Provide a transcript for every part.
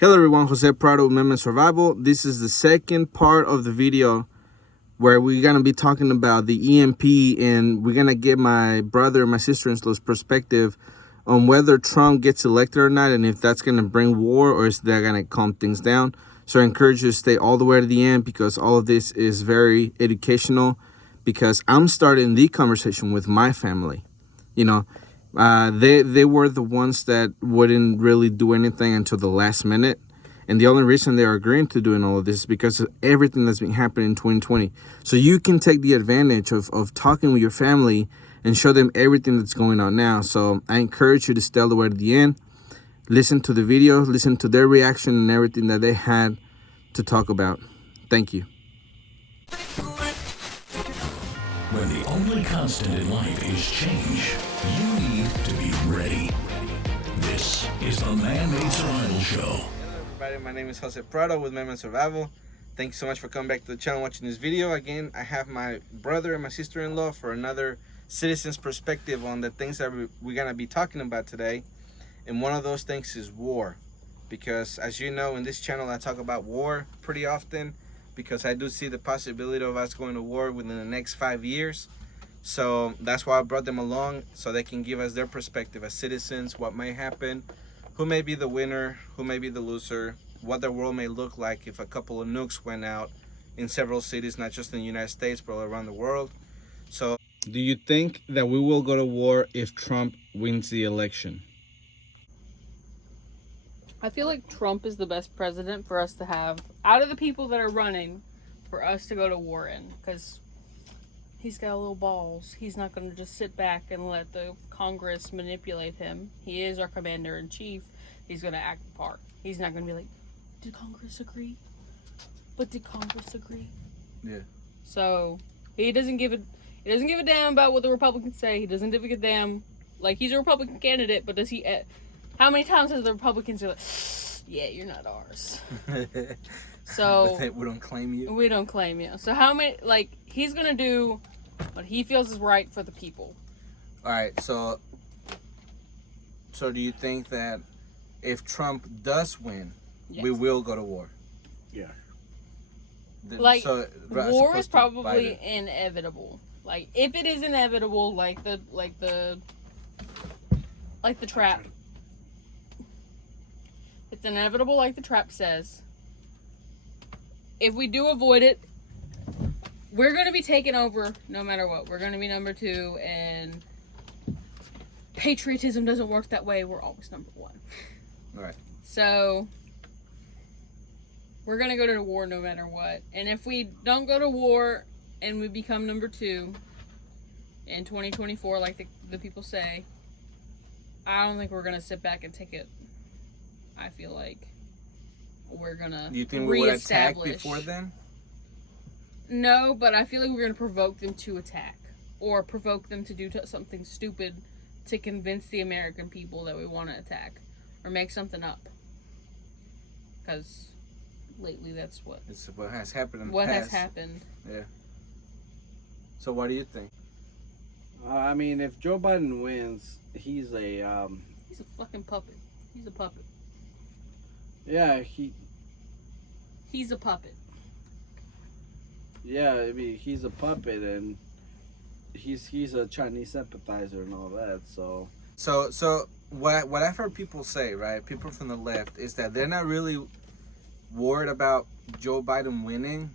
Hello everyone, Jose Prado with Meme Survival. This is the second part of the video where we're going to be talking about the EMP, and we're going to get my brother and my sister-in-law's perspective on whether Trump gets elected or not, and if that's going to bring war or is that going to calm things down. So I encourage you to stay all the way to the end because all of this is very educational, because I'm starting the conversation with my family. You know, they were the ones that wouldn't really do anything until the last minute. And the only reason they are agreeing to doing all of this is because of everything that's been happening in 2020. So you can take the advantage of talking with your family and show them everything that's going on now. So I encourage you to stay all the way to the end. Listen to the video, listen to their reaction and everything that they had to talk about. Thank you. When the only constant in life is change, you need to be ready. This is the Man-Made Survival Show. Hello everybody, my name is Jose Prado with Man-Made Survival. Thank you so much for coming back to the channel, watching this video. Again, I have my brother and my sister-in-law for another citizen's perspective on the things that we're gonna be talking about today. And one of those things is war. Because as you know, in this channel I talk about war pretty often, because I do see the possibility of us going to war within the next 5 years. So that's why I brought them along, so they can give us their perspective as citizens, what may happen, who may be the winner, who may be the loser, what the world may look like if a couple of nukes went out in several cities, not just in the United States, but all around the world. So do you think that we will go to war if Trump wins the election? I feel like Trump is the best president for us to have out of the people that are running for us to go to war in, because he's got little balls. He's not going to just sit back and let the Congress manipulate him. He is our commander-in-chief. He's going to act the part. He's not going to be like, did Congress agree? But did Congress agree? Yeah. So he doesn't give a damn about what the Republicans say. He doesn't give a damn. Like, he's a Republican candidate, but does he? How many times has the Republicans been like, yeah, you're not ours? So we don't claim you. We don't claim you. So how many? Like, he's gonna do what he feels is right for the people. All right. So do you think that if Trump does win, Yes. we will go to war? Yeah. Like, war is probably Biden. inevitable. Like, if it is inevitable, like the trap. It's inevitable, like the trap says. If we do avoid it, we're going to be taken over no matter what. We're going to be number 2, and patriotism doesn't work that way. We're always number 1. All right. So we're going to go to war no matter what. And if we don't go to war and we become number 2 in 2024, like the people say, I don't think we're going to sit back and take it. I feel like we're gonna. Do you think we would attack before then? No, but I feel like we're gonna provoke them to attack, or provoke them to do something stupid to convince the American people that we want to attack, or make something up. Because lately, that's what. It's what has happened in the past. What has happened? Yeah. So what do you think? I mean, if Joe Biden wins, he's a He's a fucking puppet. He's a puppet. yeah, He's a puppet. Yeah, I mean, he's a puppet, and he's a Chinese sympathizer and all that. So what I've heard people say, right? People from the left, is that they're not really worried about Joe Biden winning,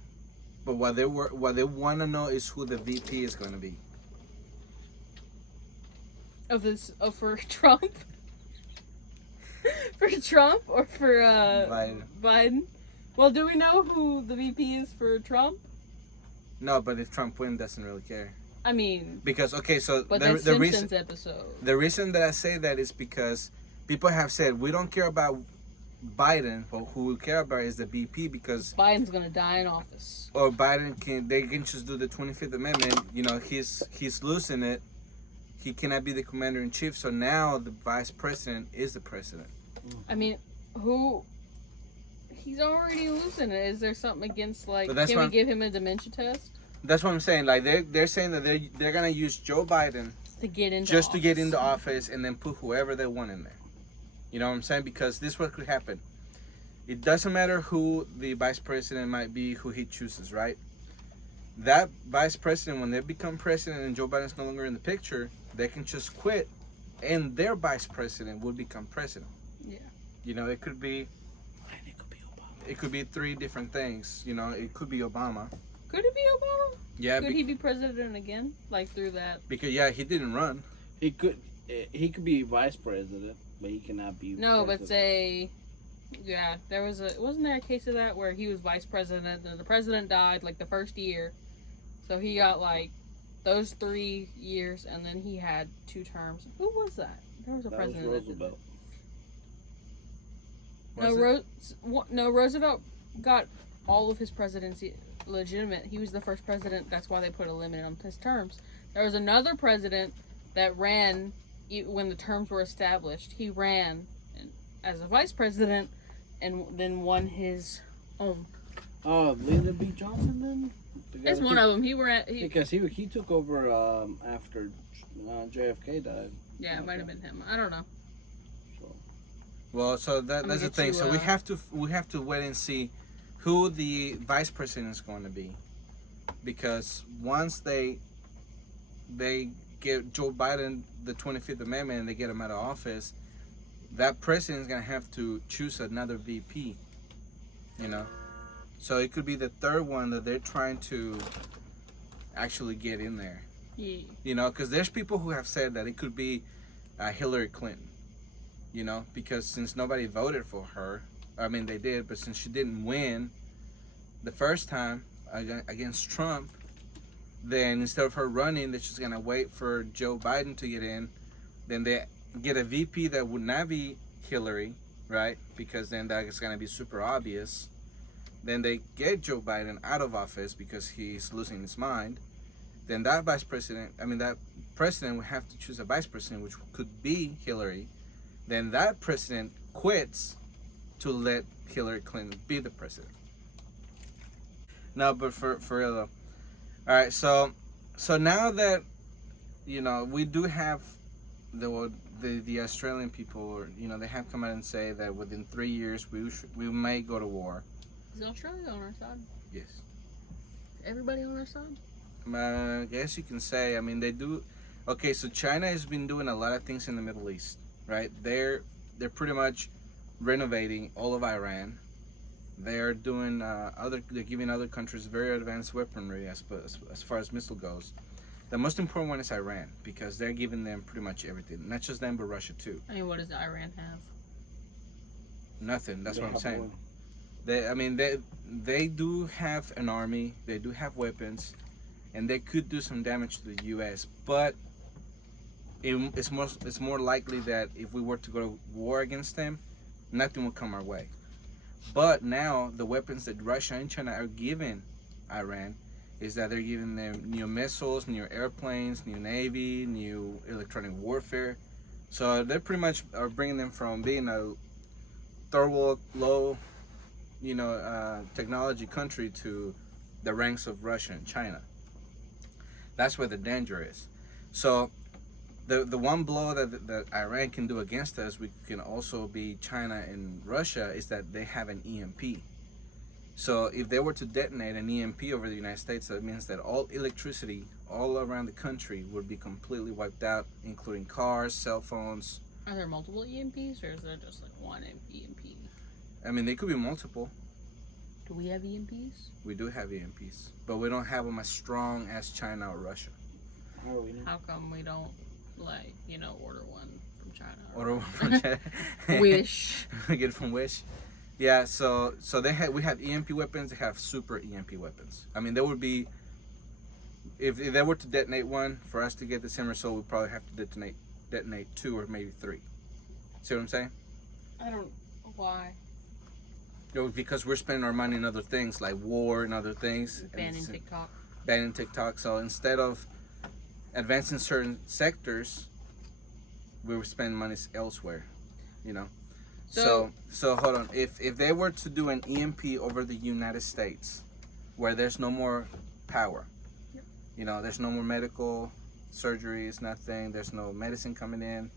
but what they want to know is who the VP is going to be. For Trump? For Trump or for Biden? Well, do we know who the VP is for Trump? No, but if Trump wins, doesn't really care. I mean, because but that's Simpsons episode. The reason that I say that is because people have said we don't care about Biden, but who we care about is the VP, because Biden's gonna die in office. Or Biden can just do the 25th Amendment. You know, he's losing it. He cannot be the commander-in-chief, so now the vice president is the president. I mean, he's already losing it. Is there something against, like, can we give him a dementia test? That's what I'm saying. Like, they're saying that they're gonna use Joe Biden to get into just office. To get into office, and then put whoever they want in there. You know what I'm saying? Because this is what could happen. it doesn't matter who the vice president might be, who he chooses, right? That vice president, when they become president and Joe Biden's no longer in the picture, they can just quit, and their vice president will become president. Yeah. You know, it could be And it could be Obama. it could be three different things. You know, it could be Obama. Could it be Obama? Yeah, Could he be president again? Like through that? because he didn't run. He could be vice president, but he cannot be. No, but president. say, yeah, wasn't there a case of that where he was vice president and the president died like the first year, so he got like those 3 years and then he had 2 terms. Who was that? There was a That was president. that did that. Roosevelt. No, Roosevelt got all of his presidency legitimate. He was the first president. That's why they put a limit on his terms. There was another president that ran when the terms were established. He ran as a vice president and then won his own. Oh, Lyndon B. Johnson then? The guy That's that one took- of them. Because he took over after JFK died. Yeah, it might have been him. I don't know. So. Well, so I'm that's gonna the get thing. you, So we have to wait and see who the vice president is going to be, because once they give Joe Biden the 25th Amendment and they get him out of office, that president is going to have to choose another VP. You know, so it could be the third one that they're trying to actually get in there. Yeah. You know, because there's people who have said that it could be Hillary Clinton. You know, because since nobody voted for her, I mean they did, but since she didn't win the first time against Trump, then instead of her running, they're just gonna wait for Joe Biden to get in. Then they get a VP that would not be Hillary, right? Because then that is gonna be super obvious. Then they get Joe Biden out of office because he's losing his mind. Then that that president would have to choose a vice president, which could be Hillary. Then that president quits to let Hillary Clinton be the president. No, but for real though. All right, so now that we do have the Australian people, or they have come out and say that within 3 years we may go to war. Is Australia on our side? Yes. Everybody on our side? I guess you can say. I mean, they do. Okay, so China has been doing a lot of things in the Middle East, right? They're pretty much renovating all of Iran. They're doing they're giving other countries very advanced weaponry as far as missile goes. The most important one is Iran, because they're giving them pretty much everything. Not just them, but Russia too. I mean, what does Iran have? Nothing. That's what I'm saying. Oil. They do have an army. They do have weapons, and they could do some damage to the U.S. But it's more likely that if we were to go to war against them, nothing would come our way. But now the weapons that Russia and China are giving Iran is that they're giving them new missiles, new airplanes, new navy, new electronic warfare. So they pretty much are bringing them from being a third world low, technology country to the ranks of Russia and China. That's where the danger is. So the one blow that Iran can do against us, we can also be China and Russia, is that they have an EMP. So if they were to detonate an EMP over the United States, that means that all electricity all around the country would be completely wiped out, including cars, cell phones. Are there multiple EMPs, or is there just like one EMP? I mean, they could be multiple. Do we have EMPs? We do have EMPs, but we don't have them as strong as China or Russia. How do we know? How come we don't, order one from China? Or from China. Wish. We get it from Wish. Yeah, so we have EMP weapons. They have super EMP weapons. I mean, there would be, if they were to detonate one, for us to get the same result, we'd probably have to detonate 2 or maybe 3. See what I'm saying? I don't. Why? Because we're spending our money on other things like war and other things. Banning TikTok. Banning TikTok. So instead of advancing certain sectors, we were spending money elsewhere. So hold on. If they were to do an EMP over the United States, where there's no more power, Yep. There's no more medical surgeries, nothing. There's no medicine coming in,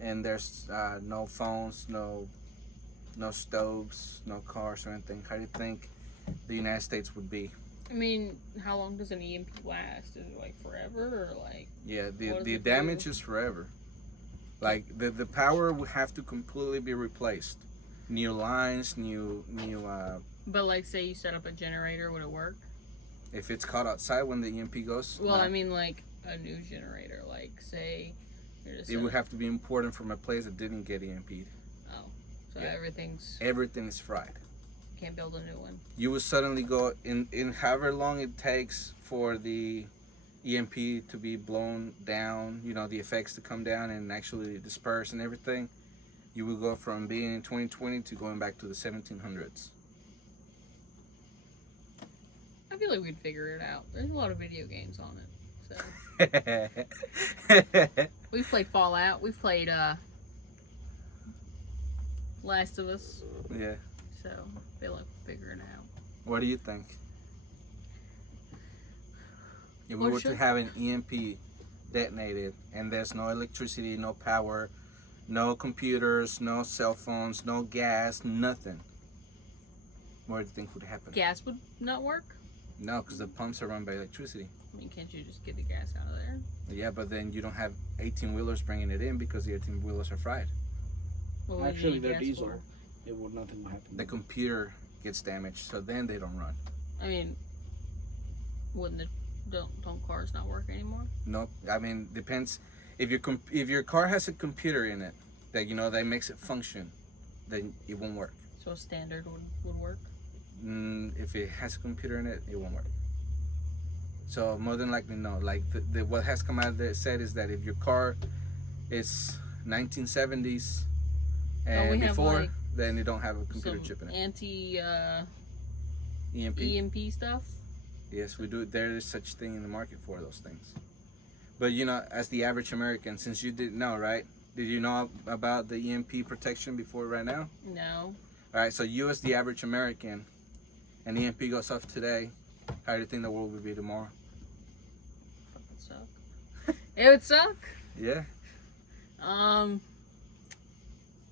and there's no phones, no no stoves, no cars or anything, how do you think the United States would be? I mean, how long does an EMP last? Is it like forever or like? Yeah, what does the it damage do? is forever. Like the power would have to completely be replaced. New lines, new But like, say you set up a generator, would it work? if it's caught outside when the EMP goes, Well, no. I mean, like a new generator. Like, say you're just It would have to be imported from a place that didn't get EMP'd. Oh, so Yeah. Everything is fried. can't build a new one. You will suddenly go in however long it takes for the EMP to be blown down, you know, the effects to come down and actually disperse and everything. You will go from being in 2020 to going back to the 1700s. I feel like we'd figure it out. There's a lot of video games on it. So we've played Fallout. We've played Last of Us. Yeah. So I feel like we're figuring it out. What do you think? If we What were should- to have an EMP detonated and there's no electricity, no power, no computers, no cell phones, no gas, nothing, what do you think would happen? Gas would not work. No, because the pumps are run by electricity. I mean, can't you just get the gas out of there? Yeah, but then you don't have 18-wheelers bringing it in because the 18-wheelers are fried. What would you Actually, need they're gas diesel. for? It would nothing will happen. The computer gets damaged, so then they don't run. I mean, wouldn't don't cars not work anymore? Nope. I mean, depends. If your car has a computer in it that that makes it function, then it won't work. So a standard would work. If it has a computer in it, it won't work. So more than likely, no. Like what has come out there said is that if your car is 1970s and we have, before, like, then you don't have a computer Some chip in it. anti EMP. EMP stuff. Yes, we do. There is such thing in the market for those things. But as the average American, since you didn't know, right? Did you know about the EMP protection before right now? No. All right, so you as the average American, and EMP goes off today, how do you think the world would be tomorrow? Fucking suck. It would suck. Yeah,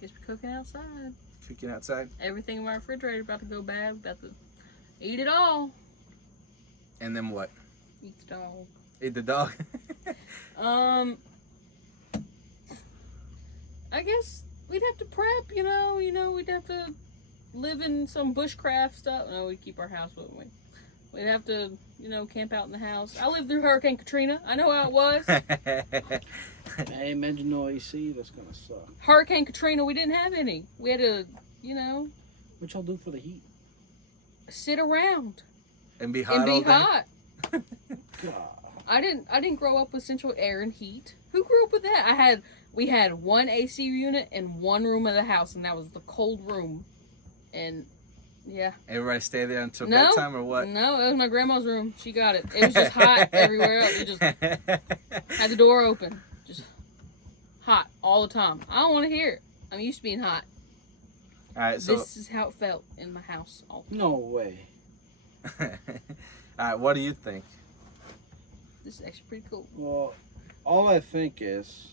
Guess we're cooking outside. kicking outside. Everything in my refrigerator about to go bad. About to eat it all. And then what? Eat the dog. Eat the dog. I guess we'd have to prep, we'd have to live in some bushcraft stuff. No, we'd keep our house, wouldn't we? We'd have to, camp out in the house. I lived through Hurricane Katrina. I know how it was. Hey, imagine no AC. That's gonna suck. Hurricane Katrina, we didn't have any. We had to, What y'all do for the heat? sit around and be hot and be all day. hot. God. I didn't grow up with central air and heat. Who grew up with that? We had one AC unit in one room of the house, and that was the cold room. And yeah. Everybody stay there until No. bedtime or what? No, that was my grandma's room. She got it. It was just hot everywhere else. You just had the door open. Just hot all the time. I don't want to hear it. I'm used to being hot. All right, so This is how it felt in my house all the time. No way. all right, what do you think? This is actually pretty cool. Well, all I think is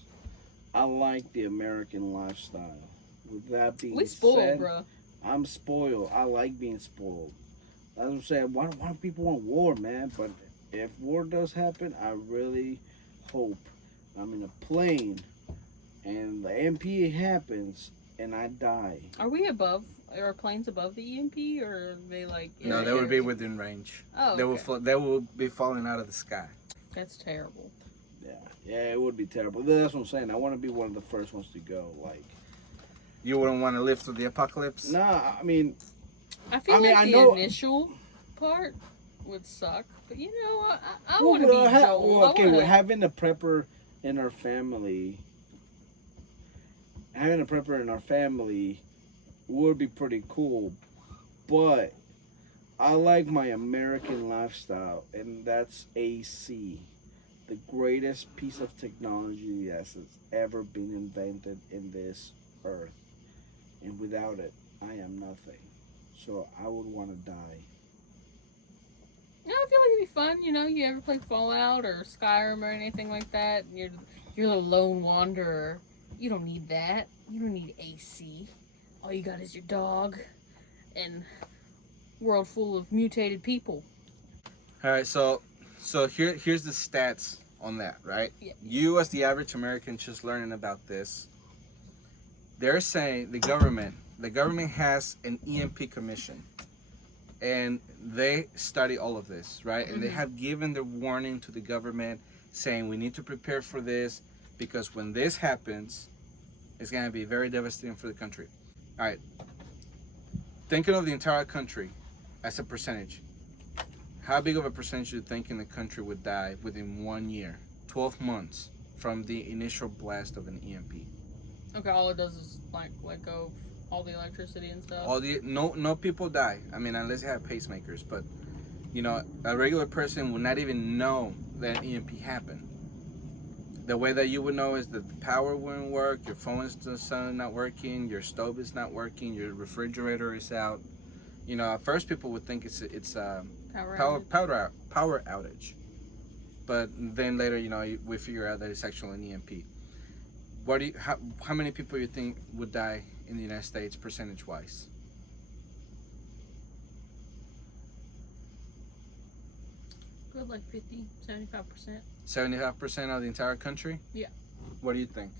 I like the American lifestyle. With that being We spoiled, said, bro. I'm spoiled. I like being spoiled. As I'm saying, why do people want war, man? But if war does happen, I really hope I'm in a plane and the EMP happens and I die. Are we above? Are planes above the EMP, or are they like? in No, the they would be air? within range. Oh, They will okay. they will be falling out of the sky. That's terrible. Yeah, it would be terrible. That's what I'm saying. I want to be one of the first ones to go. Like, You wouldn't want to live through the apocalypse? nah, I mean, I feel mean, like I the know- initial part would suck, but I well, want to be Joel. well, okay, I wanna, having a prepper in our family, would be pretty cool, but I like my American lifestyle, and that's AC, the greatest piece of technology that has ever been invented in this earth, and without it, I am nothing. So I would want to die. I feel like it'd be fun. You ever play Fallout or Skyrim or anything like that? And you're the lone wanderer. You don't need that. You don't need AC. all you got is your dog and world full of mutated people. All right, so here's the stats on that, right? Yeah. You, as the average American, just learning about this, they're saying the government has an EMP commission, and they study all of this, right? And they have given the warning to the government saying we need to prepare for this because when this happens, it's going to be very devastating for the country. All right, thinking of the entire country as a percentage, how big of a percentage do you think in the country would die within 1 year, 12 months from the initial blast of an EMP? Okay, all it does is like let go of all the electricity and stuff. No people die. I mean, unless you have pacemakers, but you know, a regular person would not even know that an EMP happened. The way that you would know is that the power wouldn't work, your phone is suddenly not working, your stove is not working, your refrigerator is out. You know, at first people would think it's power outage, but then later, you know, we figure out that it's actually an EMP. How many people you think would die in the United States percentage wise? Good, like 50, 75%. 75% of the entire country? Yeah. What do you think?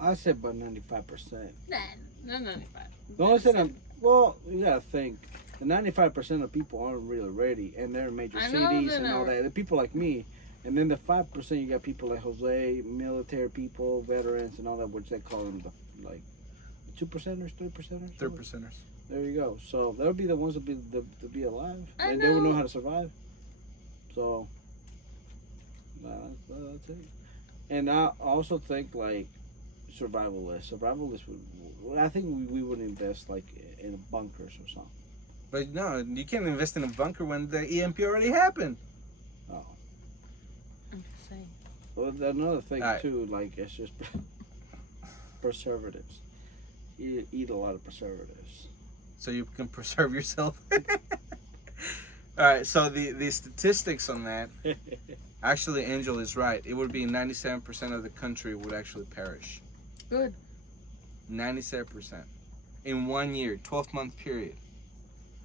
I said about 95%. Nah, no 95. The only thing well, you gotta think, the 95% of people aren't really ready, and they're in major cities and all that. The people like me, and then the 5% you got people like Jose, military people, veterans, and all that, which they call them the like 2%ers, 3%ers. 3%ers. There you go. So that would be the ones that be alive, and they would know how to survive. So that's it. And I also think like survivalists would, I think we would invest like in bunkers or something. But no, you can't invest in a bunker when the EMP already happened. Oh. I'm just saying. Well, another thing too, like it's just preservatives. You eat a lot of preservatives. So you can preserve yourself. All right, so the statistics on that, actually Angel is right. It would be 97% of the country would actually perish. Good. 97%. In 1 year, 12-month period.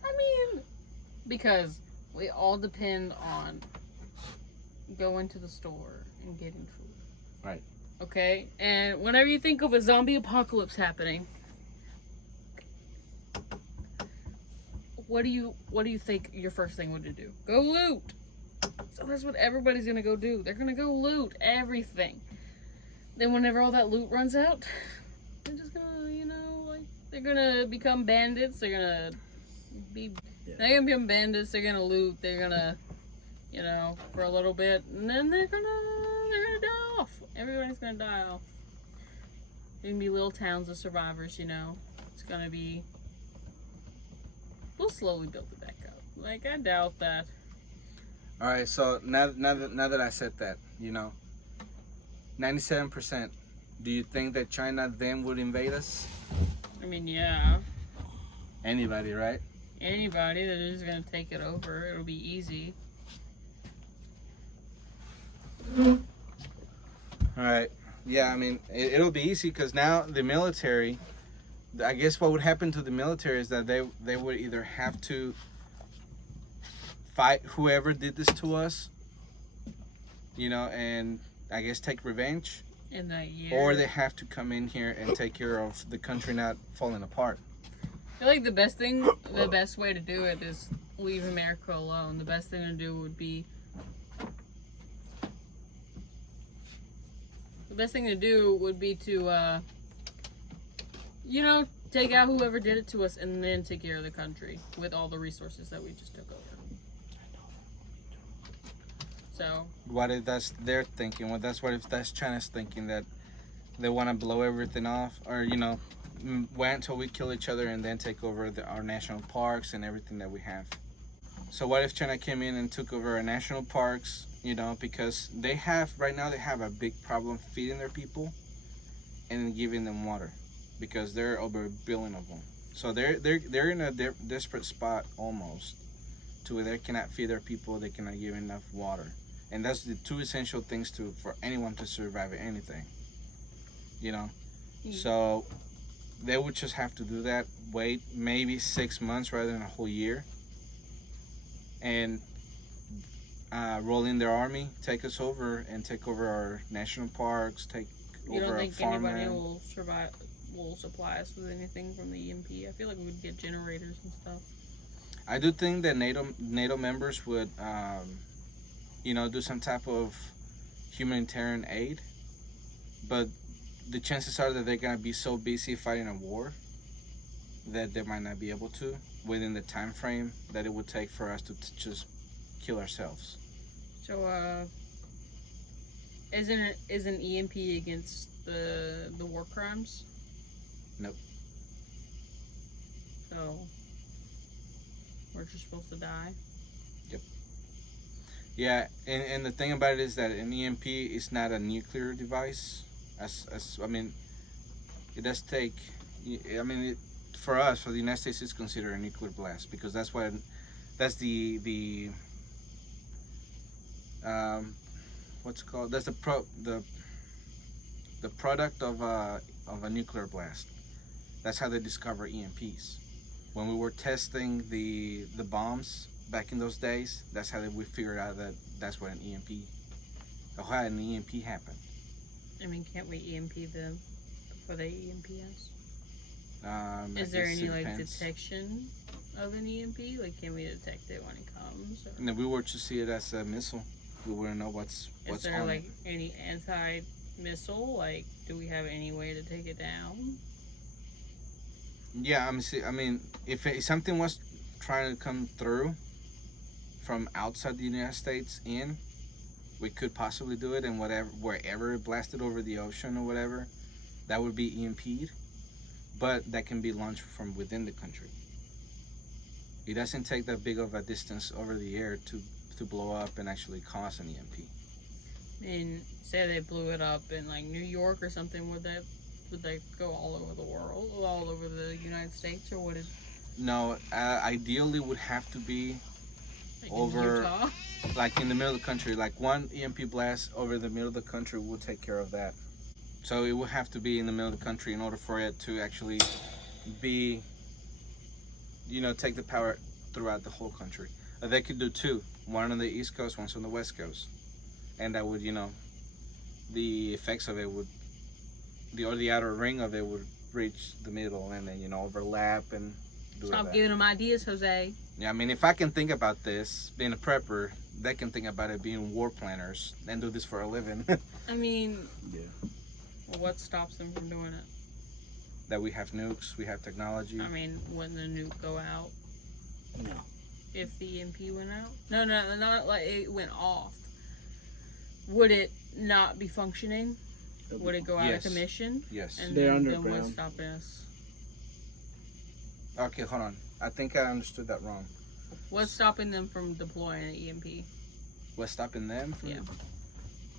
I mean, because we all depend on going to the store and getting food. Right. Okay? And whenever you think of a zombie apocalypse happening, what do you think your first thing would do? Go loot. So that's what everybody's gonna go do. They're gonna go loot everything. Then whenever all that loot runs out, they're just gonna, you know, like they're gonna become bandits. They're gonna become bandits. They're gonna loot. They're gonna, you know, for a little bit, and then they're gonna die off. Everybody's gonna die off. There's gonna be little towns of survivors. You know, it's gonna be. We'll slowly build it back up. Like, I doubt that. All right, so now that I said that, you know, 97%, do you think that China then would invade us? I mean, yeah. Anybody, right? Anybody that is going to take it over, it'll be easy. All right. Yeah, I mean, it'll be easy because now the military... I guess what would happen to the military is that they would either have to fight whoever did this to us, you know, and I guess take revenge. In that year. Or they have to come in here and take care of the country not falling apart. I feel like the best way to do it is leave America alone. The best thing to do would be... to, you know, take out whoever did it to us and then take care of the country with all the resources that we just took over. So. What if that's their thinking? What if that's China's thinking, that they want to blow everything off, or, you know, wait until we kill each other and then take over our national parks and everything that we have? So what if China came in and took over our national parks, you know, because right now they have a big problem feeding their people and giving them water, because there are over 1 billion of them. So they're in a desperate spot almost to where they cannot feed their people, they cannot give enough water. And that's the two essential things for anyone to survive anything, you know? So they would just have to do that, wait maybe 6 months rather than a whole year, and roll in their army, take us over, and take over our national parks, take You don't over our think anybody farmland. will survive? Will supply us with anything from the EMP? I feel like we would get generators and stuff. I do think that NATO members would, do some type of humanitarian aid, but the chances are that they're gonna be so busy fighting a war that they might not be able to within the time frame that it would take for us to just kill ourselves. So, isn't EMP against the war crimes? Nope. So, we're just supposed to die. Yeah, and the thing about it is that an EMP is not a nuclear device. It does take. For us, for the United States, it's considered a nuclear blast because that's the what's it called? That's the product of a nuclear blast. That's how they discover EMPs. When we were testing the bombs back in those days, that's how we figured out that that's what an EMP, or how an EMP happened. I mean, can't we EMP them before they EMP us? I Is there guess any it like depends. detection of an EMP? Like, can we detect it when it comes? Or And if we were to see it as a missile, we wouldn't know what's is there on like it. any anti-missile? Like, do we have any way to take it down? Yeah, if something was trying to come through from outside the United States we could possibly do it, and wherever it blasted over the ocean or whatever, that would be EMP'd. But that can be launched from within the country. It doesn't take that big of a distance over the air to blow up and actually cause an EMP. And say they blew it up in like New York or something, would they go all over the world, all over the United States, or would it? No, ideally would have to be Like over, in Utah? like in the middle of the country. Like one EMP blast over the middle of the country will take care of that. So it would have to be in the middle of the country in order for it to actually be, take the power throughout the whole country. They could do two, one on the East Coast, one on the West Coast, and that would, the effects of it would, the outer ring of it would reach the middle and then overlap and do Stop that. giving them ideas, Jose. Yeah, if I can think about this being a prepper, they can think about it being war planners and do this for a living. I mean, Yeah. well, what stops them from doing it? That we have nukes, we have technology. I mean, wouldn't the nuke go out No. if the EMP went out? No, not like it went off. Would it not be functioning? Would it go out Yes. of commission? Yes. And They're then underground. what's stopping us? Okay, hold on. I think I understood that wrong. What's stopping them from deploying an EMP? What's stopping them from? Yeah.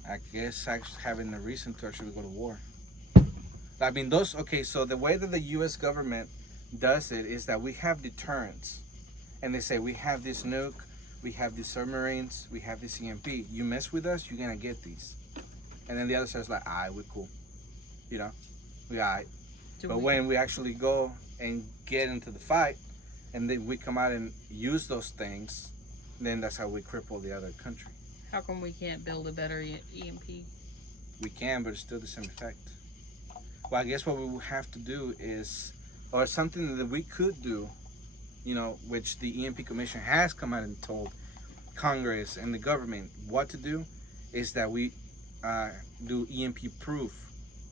I guess actually having a reason to actually go to war. So the way that the U.S. government does it is that we have deterrence. And they say, we have this nuke, we have these submarines, we have this EMP. You mess with us, you're going to get these. And then the other side's like, we're cool. We all right. But when we actually go and get into the fight, and then we come out and use those things, then that's how we cripple the other country. How come we can't build a better EMP? We can, but it's still the same effect. Well, I guess what we will have to do is, or something that we could do, which the EMP Commission has come out and told Congress and the government what to do, is that we do EMP-proof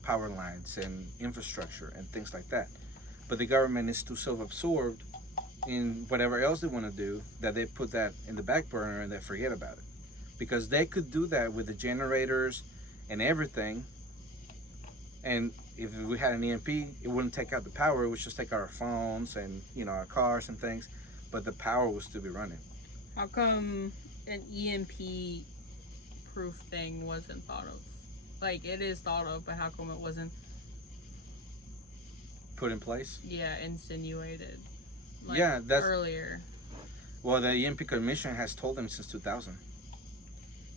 power lines and infrastructure and things like that. But the government is too self-absorbed in whatever else they want to do that they put that in the back burner and they forget about it. Because they could do that with the generators and everything. And if we had an EMP, it wouldn't take out the power. It would just take out our phones and, our cars and things. But the power would still be running. How come an EMP proof thing wasn't thought of? Like, it is thought of, but how come it wasn't, Put in place? insinuated? Like, Yeah, that's... earlier. Well, the EMP Commission has told them since 2000.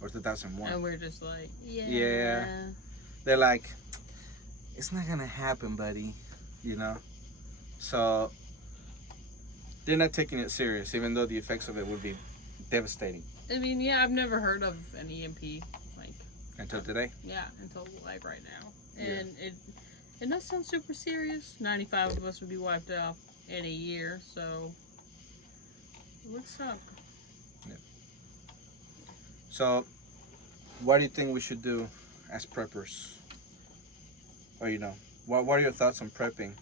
Or 2001. And we're just like, Yeah. They're like, it's not gonna happen, buddy. you know. So they're not taking it serious, even though the effects of it would be devastating. I mean, yeah, I've never heard of an EMP like Until today. yeah until like right now, and it does sound super serious. 95 of us would be wiped out in a year, so it would suck. Yeah. So, what do you think we should do as preppers? Or what are your thoughts on prepping?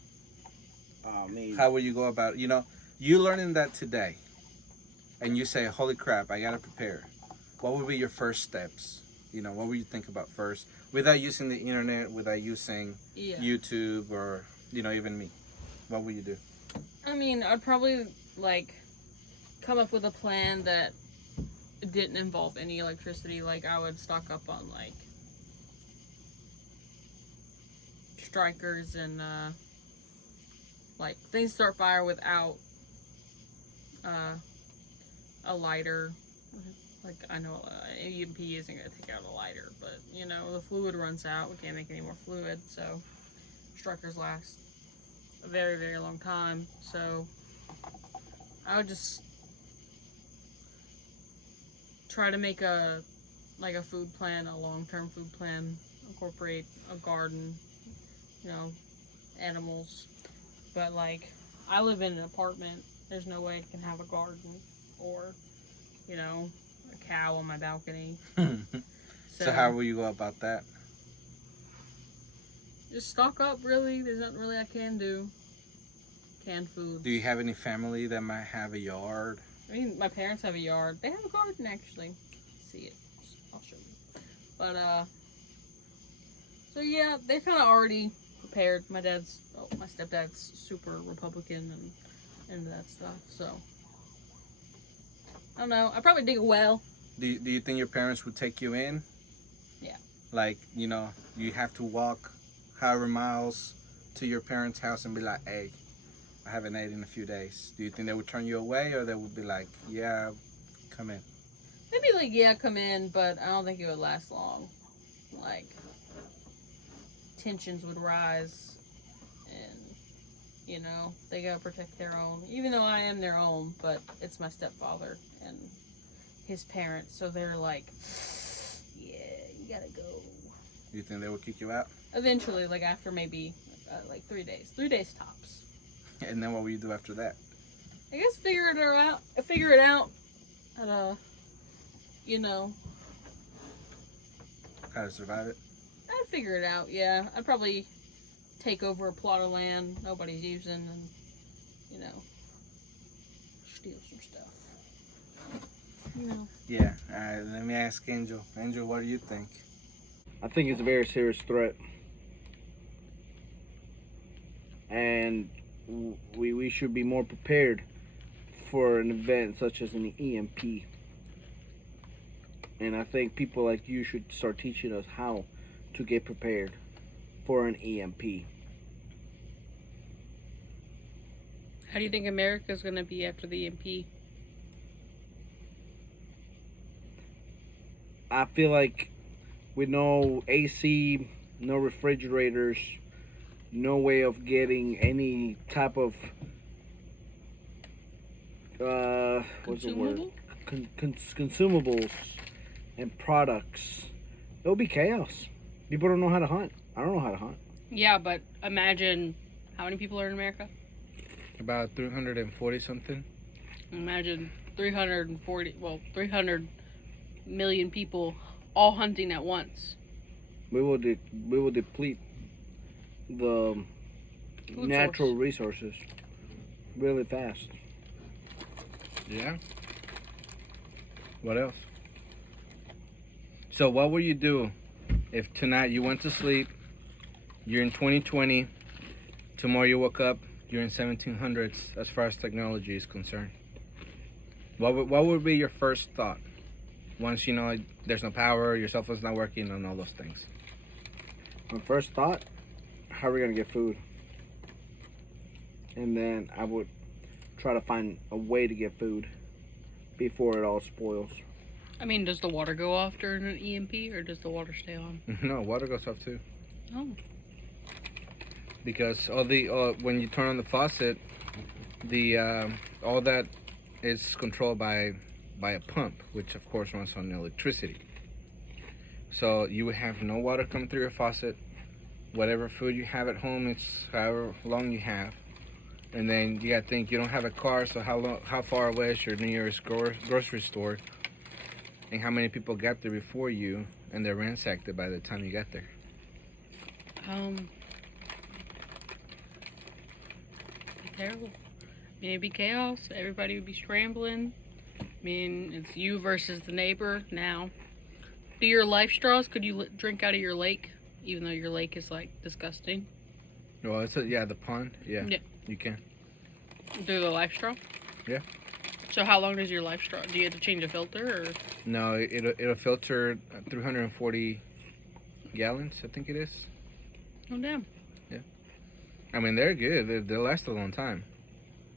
How will you go about it? You learning that today, and you say, "Holy crap, I gotta prepare." What would be your first steps? What would you think about first, without using the internet, without using YouTube, or even me? What would you do? I mean, I'd probably like come up with a plan that didn't involve any electricity. Like I would stock up on like strikers and like things start fire without a lighter. Like I know EMP isn't gonna take out a lighter, but the fluid runs out. We can't make any more fluid, so strikers last a very, very long time. So I would just try to make a food plan, a long-term food plan, incorporate a garden, animals. But like I live in an apartment, there's no way I can have a garden or a cow on my balcony. So how will you go about that? Just stock up, really. There's nothing really I can do. Canned food. Do you have any family that might have a yard? I mean, my parents have a yard. They have a garden, actually. See it. I'll show you. But, so yeah, they're kind of already prepared. My stepdad's super Republican and that stuff, so. I don't know. I'd probably dig a well. Do you think your parents would take you in? Yeah. Like, you have to walk however miles to your parents' house and be like, "Hey, I haven't ate in a few days." Do you think they would turn you away, or they would be like, "Yeah, come in"? They'd be like, "Yeah, come in," but I don't think it would last long. Like, tensions would rise, and, they gotta protect their own. Even though I am their own, but it's my stepfather and his parents, so they're like, "Yeah, you gotta go." Do you think they would kick you out? Eventually, like after maybe, 3 days. 3 days tops. And then what will you do after that? I guess figure it out. And, How to survive it? I'd figure it out, yeah. I'd probably take over a plot of land nobody's using and, steal some stuff. Yeah. All right, let me ask Angel. Angel, what do you think? I think it's a very serious threat. And we should be more prepared for an event such as an EMP. And I think people like you should start teaching us how to get prepared for an EMP. How do you think America's going to be after the EMP? I feel like with no AC, no refrigerators, no way of getting any type of what's the word? Consumables and products, it'll be chaos. People don't know how to hunt. I don't know how to hunt. Yeah, but imagine how many people are in America? About 340 something. Imagine 300 million people all hunting at once. We will deplete the Food natural source. resources really fast. Yeah. What else? So what would you do if tonight you went to sleep, you're in 2020, tomorrow you woke up, you're in 1700s as far as technology is concerned? What would be your first thought once there's no power, your cell phone's not working, and all those things? My first thought, how are we gonna get food? And then I would try to find a way to get food before it all spoils. I mean, does the water go off during an EMP or does the water stay on? No, water goes off too. Oh. because when you turn on the faucet, the all that is controlled by a pump, which of course runs on electricity. So you would have no water coming through your faucet. Whatever food you have at home, it's however long you have. And then you gotta think, you don't have a car, so how far away is your nearest grocery store? And how many people got there before you, and they're ransacked it by the time you got there? Terrible. I mean, it'd be chaos. Everybody would be scrambling. I mean, it's you versus the neighbor now. Do your life straws, could you drink out of your lake? Even though your lake is, like, disgusting. Well, the pond. Yeah, you can. Do the life straw? Yeah. So how long does your life straw? Do you have to change a filter, or? No, it'll filter 340 gallons, I think it is. Oh, damn. Yeah. I mean, they're good. They'll last a long time.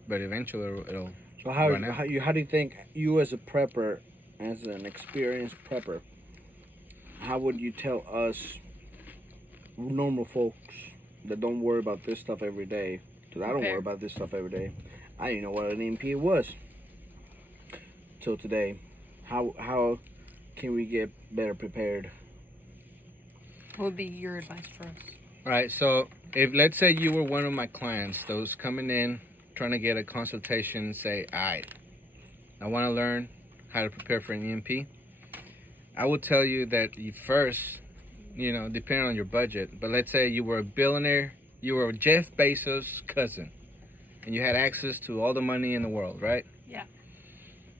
But eventually it'll So how run out. how do you think you as a prepper, as an experienced prepper, how would you tell us normal folks that don't worry about this stuff every day? Because I don't Prepare. worry about this stuff every day. I didn't know what an EMP was till today. How can we get better prepared? What would be your advice for us? All right, so if let's say you were one of my clients, those coming in trying to get a consultation and say, all right, I want to learn how to prepare for an EMP, I will tell you that you first, depending on your budget, but let's say you were a billionaire, you were Jeff Bezos' cousin, and you had access to all the money in the world, right? Yeah.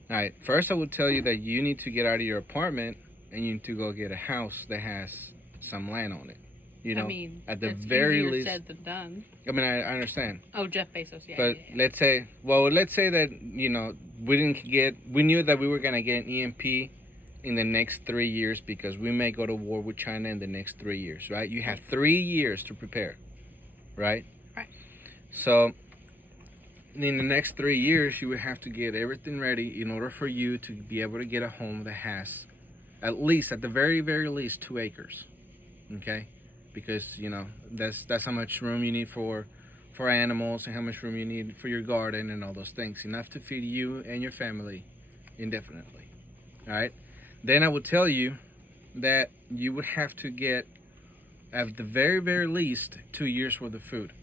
All right, first I would tell you that you need to get out of your apartment and you need to go get a house that has some land on it. I mean, at the that's very easier least. said than done. I mean, I understand. Oh, Jeff Bezos, yeah. But yeah. let's say that, we knew that we were going to get an EMP in the next 3 years because we may go to war with China in the next 3 years, right? You have 3 years to prepare, right? Right. So in the next 3 years, you would have to get everything ready in order for you to be able to get a home that has at the very, very least 2 acres, okay? Because, that's how much room you need for animals and how much room you need for your garden and all those things. Enough to feed you and your family indefinitely. All right? Then I would tell you that you would have to get, at the very, very least, 2 years worth of food.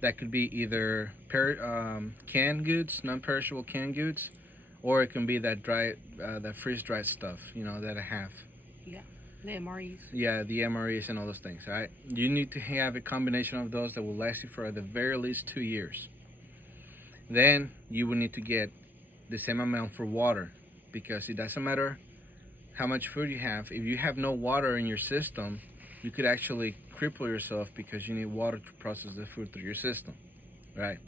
That could be either canned goods, non-perishable canned goods, or it can be that that freeze-dried stuff, that I have. Yeah, the MREs. Yeah, the MREs and all those things, all right? You need to have a combination of those that will last you for at the very least 2 years. Then you will need to get the same amount for water, because it doesn't matter how much food you have. If you have no water in your system, you could actually cripple yourself because you need water to process the food through your system, right?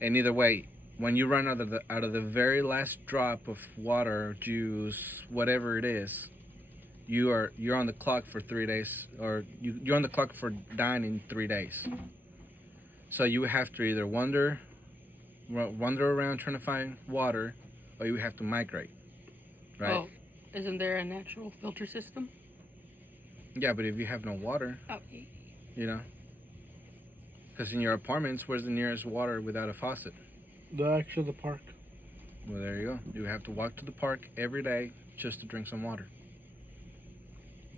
And either way, when you run out of the very last drop of water, juice, whatever it is, you're on the clock for 3 days, or you're on the clock for dying in 3 days. So you have to either wander around trying to find water, or you have to migrate, right? Oh, isn't there a natural filter system? Yeah, but if you have no water, Oh, because in your apartments, where's the nearest water without a faucet? The park. Well, there you go. You have to walk to the park every day just to drink some water.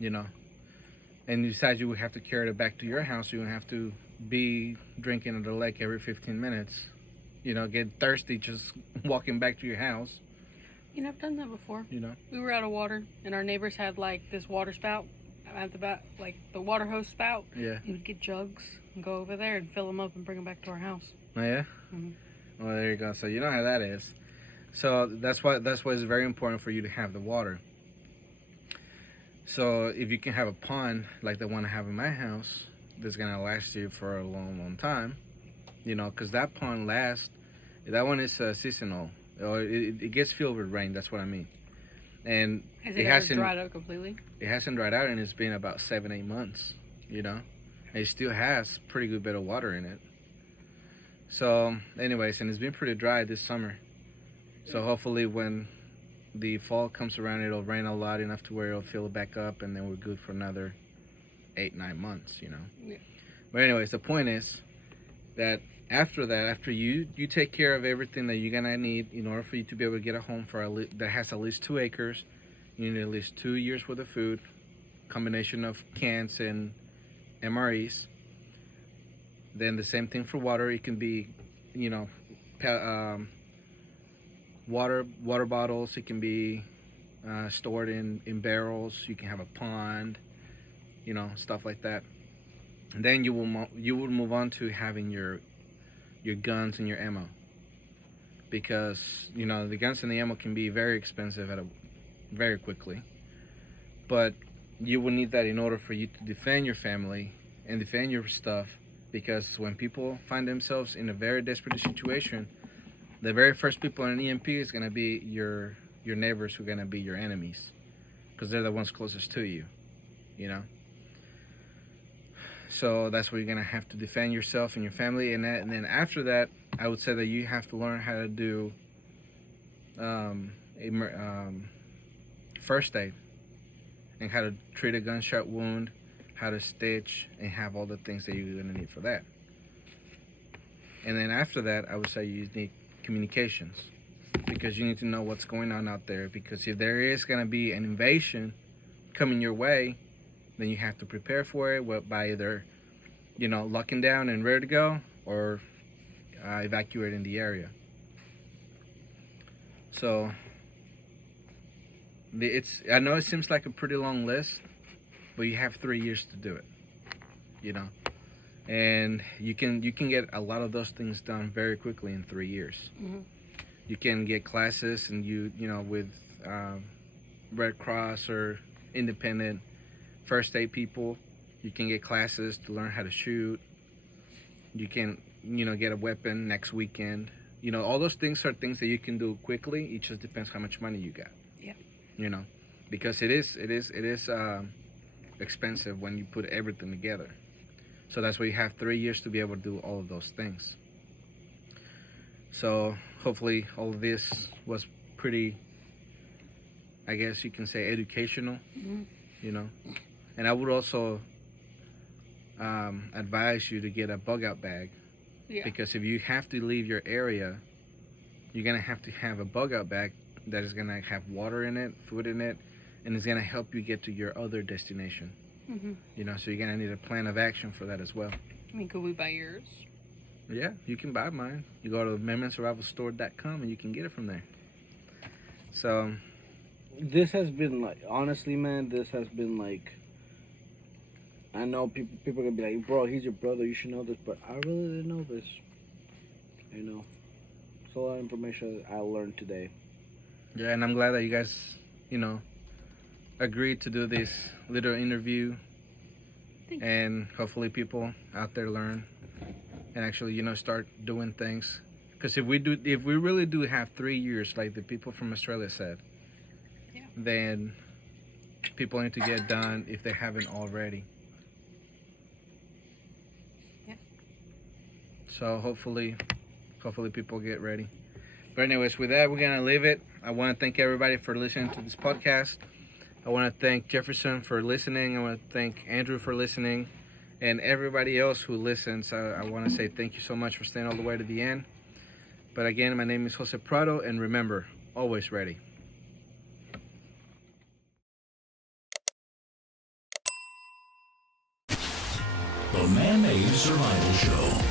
And besides, you would have to carry it back to your house. You would have to be drinking at the lake every 15 minutes. Get thirsty just walking back to your house. I've done that before. We were out of water, and our neighbors had, like, this water spout at the back, like the water hose spout. Yeah. You would get jugs and go over there and fill them up and bring them back to our house. Oh, yeah? Mm-hmm. Well, there you go. So you know how that is. So that's why it's very important for you to have the water. So if you can have a pond like the one I have in my house, that's gonna last you for a long, long time, because that pond lasts. That one is seasonal, or it gets filled with rain. That's what I mean. And Has it ever dried out completely? It hasn't dried out, and it's been about 7-8 months. It still has pretty good bit of water in it. So, anyways, and it's been pretty dry this summer. So hopefully when the fall comes around, it'll rain a lot enough to where it'll fill back up, and then we're good for another 8-9 months, Yeah. But anyways, the point is, that after you take care of everything that you're gonna need in order for you to be able to get a home that has at least 2 acres, you need at least 2 years worth of food, combination of cans and MREs. Then the same thing for water. It can be, you know, water bottles. It can be stored in barrels. You can have a pond, you know, stuff like that. And then you will move on to having your guns and your ammo, because you know the guns and the ammo can be very expensive very quickly. But you will need that in order for you to defend your family and defend your stuff, because when people find themselves in a very desperate situation, the very first people in an EMP is going to be your neighbors, who are going to be your enemies, because they're the ones closest to you, you know. So that's where you're going to have to defend yourself and your family. And then after that, I would say that you have to learn how to do first aid, and how to treat a gunshot wound, how to stitch, and have all the things that you're going to need for that. And then after that, I would say you need communications, because you need to know what's going on out there, because if there is going to be an invasion coming your way, then you have to prepare for it by either, you know, locking down and ready to go, or evacuating the area. So I know it seems like a pretty long list, but you have 3 years to do it, you know. And you can get a lot of those things done very quickly in 3 years. Mm-hmm. You can get classes, and you know, with Red Cross or independent first aid people, you can get classes to learn how to shoot. You can, you know, get a weapon next weekend. You know, all those things are things that you can do quickly. It just depends how much money you got. Yeah. You know, because it is expensive when you put everything together. So that's why you have 3 years to be able to do all of those things. So hopefully all of this was pretty, I guess you can say, educational. Mm-hmm. You know, and I would also advise you to get a bug out bag. Yeah. Because if you have to leave your area, you're gonna have to have a bug out bag that is gonna have water in it, food in it, and it's gonna help you get to your other destination. Mm-hmm. You know, so you're gonna need a plan of action for that as well. I mean, could we buy yours? Yeah, you can buy mine. You go to memoandsurvivalstore.com and you can get it from there. So this has been like, honestly, man, this has been like, I know people are gonna be like, bro, he's your brother, you should know this, but I really didn't know this. You know, it's a lot of information I learned today. yeah, and I'm glad that you guys, you know, agreed to do this little interview. And hopefully people out there learn and actually, you know, start doing things. Because if we really do have 3 years, like the people from Australia said, yeah, then people need to get done if they haven't already. Yeah. So hopefully people get ready. But anyways, with that, we're gonna leave it. I want to thank everybody for listening to this podcast. I want to thank Jefferson for listening. I want to thank Andrew for listening, and everybody else who listens. I want to say thank you so much for staying all the way to the end. But again, my name is Jose Prado, and remember, always ready. The Man-Made Survival Show.